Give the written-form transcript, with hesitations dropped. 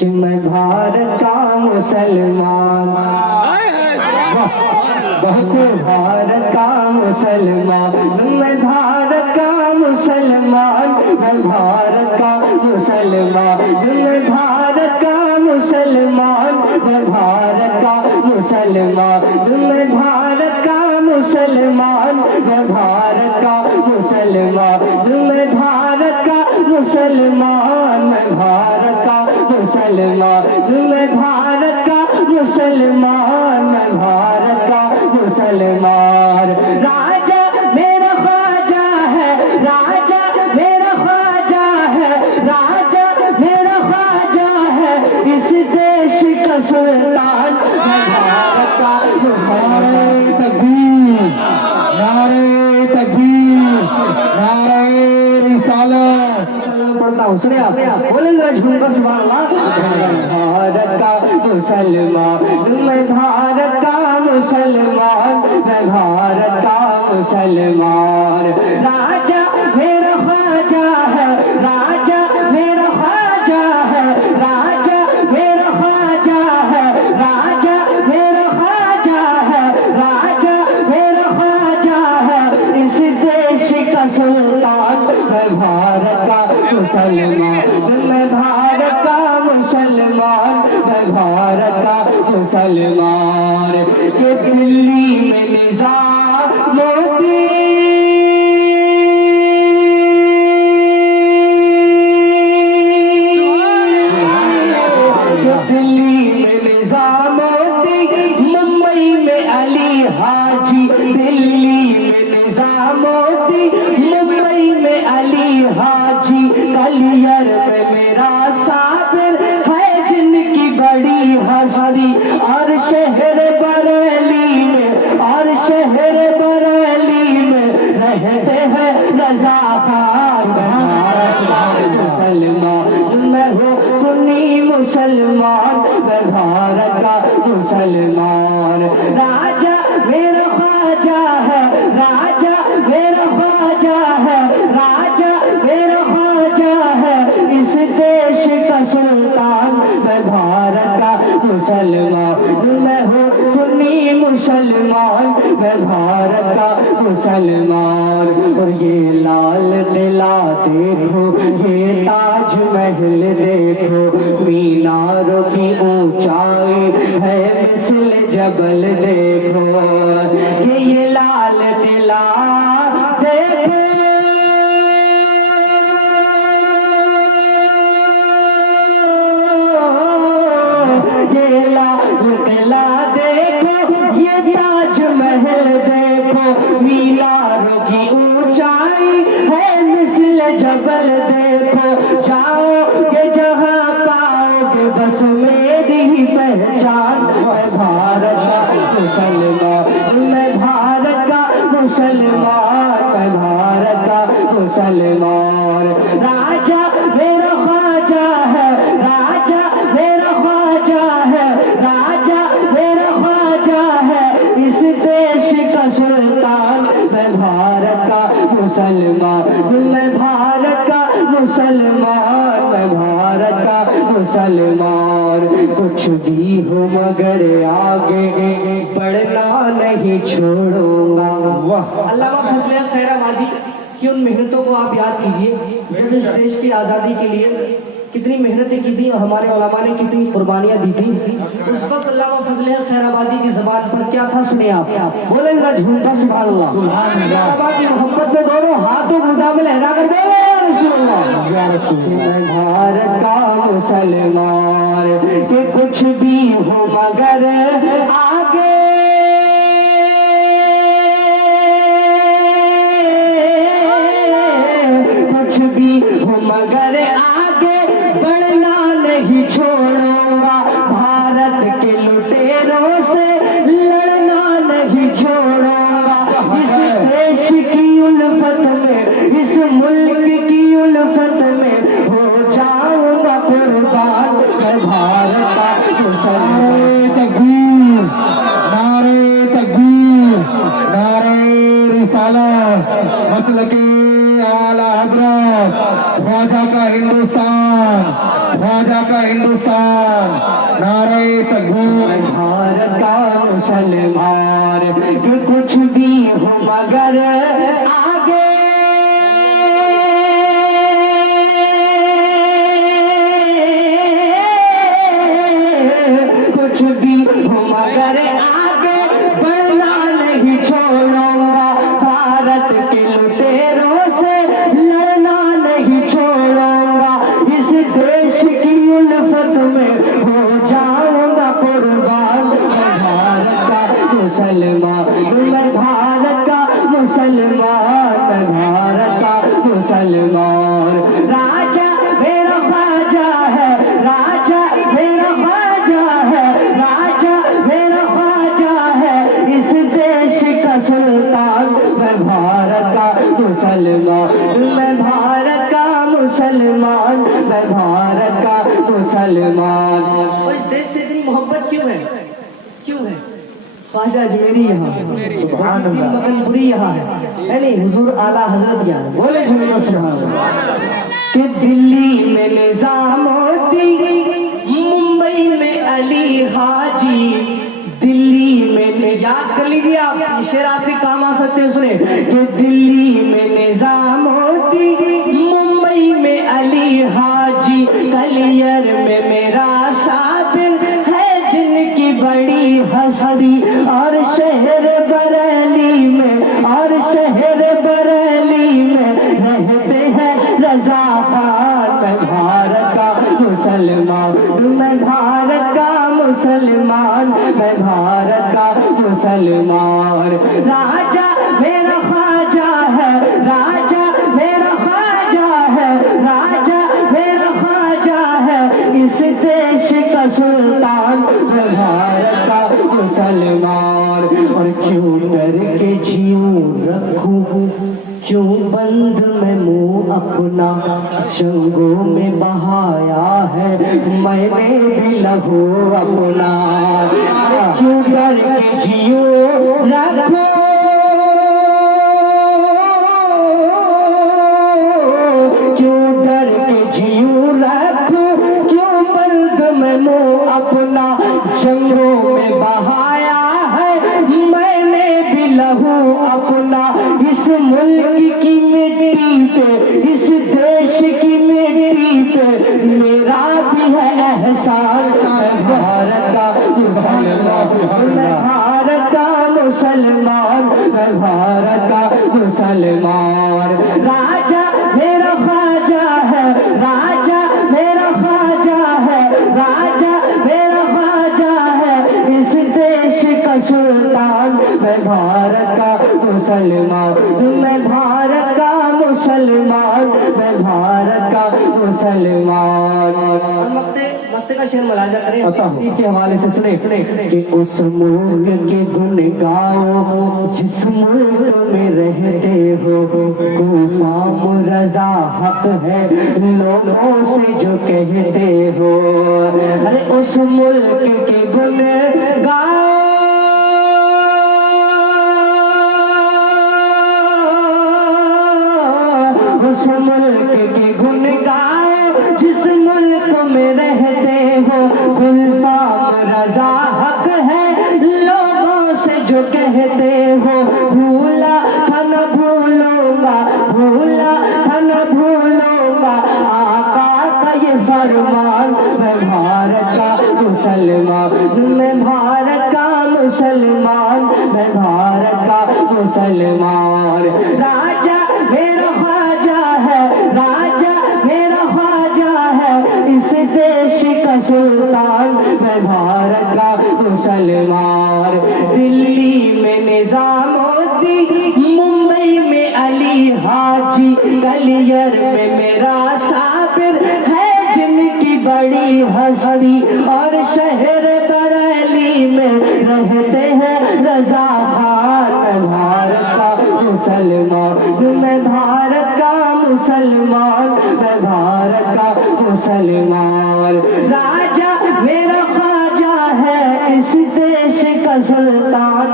कि मैं भारत का मुसलमान, बहुत भारत का मुसलमान, मैं भारत का मुसलमान, मैं भारत का मुसलमान, मैं भारत का मुसलमान, मैं भारत का मुसलमान, मैं भारत का मुसलमान, मैं भारत का मुसलमान, मैं भारत का मुसलमान, मैं भारत का मुसलमान, मैं भारत का मुसलमान, मैं भारत का मुसलमान। राजा मेरा ख्वाजा है, राजा मेरा ख्वाजा है, राजा मेरा ख्वाजा है, इस देश का सुल्तान, मैं भारत का मुसलमान। तकबीर, नारे तकबीर, नारे रिसालत। पढ़ता हूँ, सुनिए आप, बोलेंगे झूमकर सुभान अल्लाह। भारत का मुसलमान, मैं भारत का मुसलमान, मैं भारत का मुसलमान। राजा मेरा ख्वाजा है, राजा मेरा ख्वाजा है, राजा मेरा ख्वाजा है, राजा मेरा ख्वाजा है, राजा मेरा ख्वाजा है, इस देश का सुल्तान, मैं भारत का मुसलमान, मैं भारत का मुसलमान, मैं भारत का मुसलमान। के दिल्ली में निजाम मोदी, दिल्ली में निजाम मोदी, मुंबई में अली हाजी, दिल्ली में निजाम मोदी, मुंबई में अली हाजी, कलियर में मेरा साबिर है जिनकी बड़ी हस्ती, और शहर बरेली में, और शहर बरेली में रहते हैं रजा खान। मुसलमान मैं हूँ सुन्नी मुसलमान, मैं भारत का मुसलमान। राजा मेरा ख्वाजा है, राजा मेरा ख्वाजा है, राजा मेरा ख्वाजा है, इस देश का सुल्तान, मैं भारत का मुसलमान, मैं हूँ सुन्नी मुसलमान, मैं भारत का मुसलमान। और ये लाल किला देखो, ये ताज महल देखो, मीनारों की ऊंचाई है मिसल जबल देखो, ये लाल किला देखो, ये लाल किला देखो, ये ताज महल देखो, मीनारों की ऊंचाई है मिसल जबल देखो, जाओगे जहां पाओगे बस मेरी ही पहचान, मैं भारत का मुसलमान, मैं भारत का मुसलमान, मैं भारत का मुसलमान। राजा मेरा ख्वाजा है, राजा मेरा ख्वाजा है, राजा मेरा ख्वाजा है, इस देश का सुल्तान, मैं भारत का मुसलमान, मैं भारत का मुसलमान, मैं भारत का मुसलमान। कुछ भी हो मगर आगे बढ़ना नहीं छोड़ूंगा। वाह, अल्लामा फजल खैराबादी की उन मेहनतों को आप याद कीजिए, जब इस देश की आज़ादी के लिए कितनी मेहनतें की थी और हमारे उलमा ने कितनी कुर्बानियां दी थी। उस वक्त अल्लामा फजल खैराबादी की ज़बान पर क्या था, सुनिए आप, बोलेंगे झूमता सुभान अल्लाह। की मोहब्बत में दोनों हाथों मुजामिल लहरा कर बोले मैं भारत का मुसलमान, कि कुछ भी हो मगर आगे कुछ भी हो मगर आगे बढ़ना नहीं छोड़ूंगा, भारत के लुटेरों से लड़ना नहीं छोड़ूंगा, इस देश की उल्फत में, इस मुल्क की उल्फत में हो जाऊंगा कुर्बान, मैं भारत का हिंदुस्तान, नारे तकबीर। भारत का मुसलमान कि कुछ भी हो मगर आगे कुछ भी हो मगर आगे बढ़ना नहीं छोड़ूंगा, भारत के लुटेरों से लड़ना नहीं छोड़ूंगा, इस देश की उल्फत में हो जाऊंगा कुर्बान। भारत का मुसलमान, मैं भारत का मुसलमान, मैं भारत का मुसलमान। राजा मेरा ख्वाजा है, राजा मेरा ख्वाजा है, राजा मेरा ख्वाजा है, इस देश का सुल्तान। मैं भारत का मुसलमान, मैं भारत का मुसलमान, मैं भारत का मुसलमान। और इस देश से इतनी मोहब्बत क्यों है, क्यों है? ख्वाजा अजमेरी यहाँ, मगनपुरी यहाँ है नहीं, हुजूर आला हजरत यहाँ बोले कि दिल्ली में निजामुद्दीन, मुंबई में अली हाजी, दिल्ली में याद कर लीजिए आप, शेर आपके काम आ सकते हैं, सुने कि दिल्ली में निजामुद्दीन, मुंबई में अली हाजी, कलियर में मेरा साबिर है जिनकी बड़ी हस्ती, और शहर बरेली में, और शहर बरेली में रहते हैं रजा खान। मैं भारत का मुसलमान, मैं भारत का मुसलमान, मैं भारत का मुसलमान। राजा मेरा ख्वाजा है, राजा मेरा ख्वाजा है, राजा मेरा ख्वाजा है, इस देश का सुल्तान। मैं भारत का मुसलमान। और क्यों डर के जियूं रखूं, क्यों बंद मैं मुंह अपना, जंगों में बहाया है मैंने भी लहू अपना। क्यों डर के जियूं रखूं, क्यों डर के जियूं रखूं, क्यों बंद मैं मुंह अपना, जंगों में बहाया है मैंने भी लहू अपना। इस मुल्क की मिट्टी पे, इस देश की मिट्टी पे मेरा भी है एहसान। मैं भारत का मुसलमान, मैं भारत का मुसलमान, मैं भारत का मुसलमान। राजा मेरा ख्वाजा है, राजा मेरा ख्वाजा है, राजा मेरा ख्वाजा है, इस देश का सुल्तान। मैं भारत का मुसलमान, मैं भारत का मुसलमान, मैं भारत का मुसलमान। मक्ते का शेर मुलाजा करें इसी के हवाले से, सुने कि उस मुल्क के गुन गाओ जिस मुल्क में रहते हो, गुफाम रजा हक है लोगों से जो कहते हो। अरे उस मुल्क के गुन गाओ, उस मुल्क के गुन गाओ जिस मुल्क में रहते हो, गुलफाम रजा हक है लोगों से जो कहते हो। भूला था न भूलूंगा, भूला था न भूलूंगा आका का ये फरमान। मैं भारत का मुसलमान, मैं भारत का मुसलमान, मैं भारत का मुसलमान। राजा मेरा ख्वाजा है, राजा मेरा ख्वाजा है, इस देश का सुल्तान। मैं भारत का मुसलमान। दिल्ली में निजामुद्दीन, मुंबई में अली हाजी, कलियर में मेरा साबिर है जिनकी बड़ी हस्ती, और शहर बरेली में रहते हैं रजा खान। मैं भारत का मुसलमान, मैं भारत का मुसलमान, मैं भारत का मुसलमान। राजा मेरा ख्वाजा है, इस देश का सुल्तान।